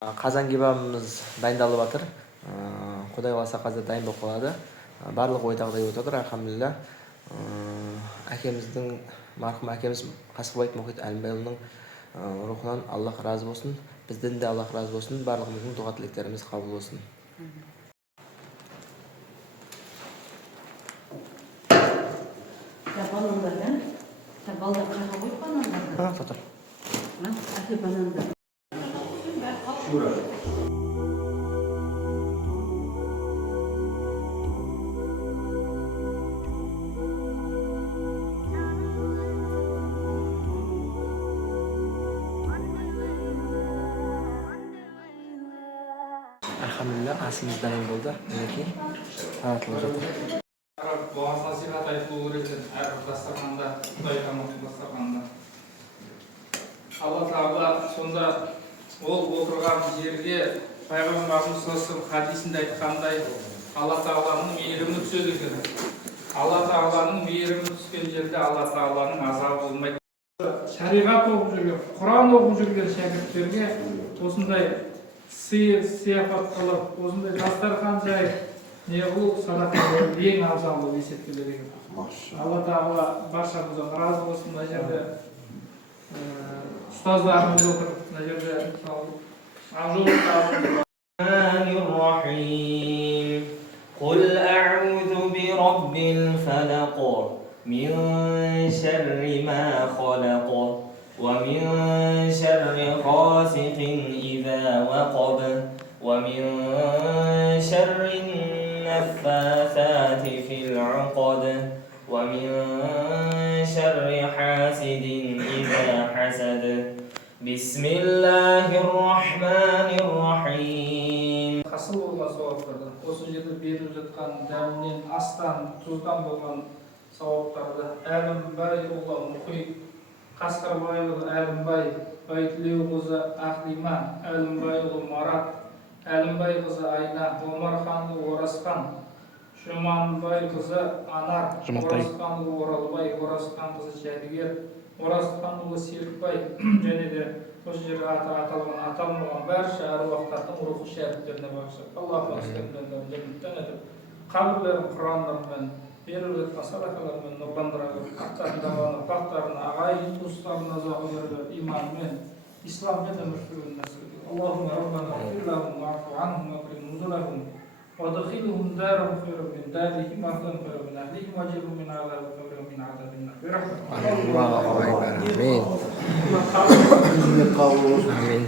Қазан кебабымыз дайындалып жатыр. Құдай қаласа қазір дайын болып қалады. Барлық ойдағыдай өтіп жатыр, алхамдулилля. Әкеміздің, марқұм әкеміз Қасықбаев Мұхит Әлімбайұлының рухынан Аллах разы болсын. Бізден де Аллах разы болсын. Барлығымыздың дұға тілектеріміз қабыл болсын. Alhamdulillah, asımız dayım болды. Мінекей, таратылып жатыр. Боғаз насихат айтылу керек екен әрбір дастарханда, Құдай тамақтың дастарханында. Алла Тағала сонда ол отырған жерге Пайғамбарымыз саллаллаху хадисінде айтқандай, Алла Тағаланың мейірімі түседі екен. Алла Тағаланың мейірімі түскен жерде Алла Тағаланың азабы болмайды. Шариғат оқып жүрген, Құран оқып жүрген шәкірттерге осындай сияпат қылып, осындай дастархан жайып, не бұл садақа ең абзалы есептеледі екен. Алла Тағала баршамыздан разы болсын. Мына жерде ұстаздарымыз отыр. Мына жерде Рахим. Қул а'удhu би раббил фалақ, мин шарри ма халақ, ва мин шарри ғасиқин иза вақаб, ва мин шарри النفاثات في العقد ومن شر حاسد إذا حسد بسم الله الرحمن الرحيم. Қасыл болған сауаптарды, осы жерде беріп жатқан дәмнен, астан, тұздан болған сауаптарды Әлімбайұлы Мұхит, Қасқарбайұлы Әлімбай, Байтілеуқызы Ақлима, Әлімбайұлы Марат, Әлімбайқызы Айна, Омарханұлы Оразхан, Жұманбайқызы Анар, Оразханұлы Оралбай, Оразханқызы Жәдігер, Оразханұлы Серікбай, және де осы жерде аталмаған барша әруақтардың рухы шәріптеріне бағыштап, Аллаху әскерден жәннаттан етіп, қабірлерін Құрандармен, беріп жатқан садақалармен нұрландыра көріп, ақтарындағы ұрпақтарын, ағайын туыстарына ұзақ өмір, иманмен, исламмен өмір сүруін нәсіп. اللهم ربنا اغفر لهم واعف عنهم واكرم نزلهم وادخلهم دارهم خيرا من دارهم واهلهم خيرا من اهلهم واجرهم من عذاب خيرا من عذاب النار برحمتك. Amin.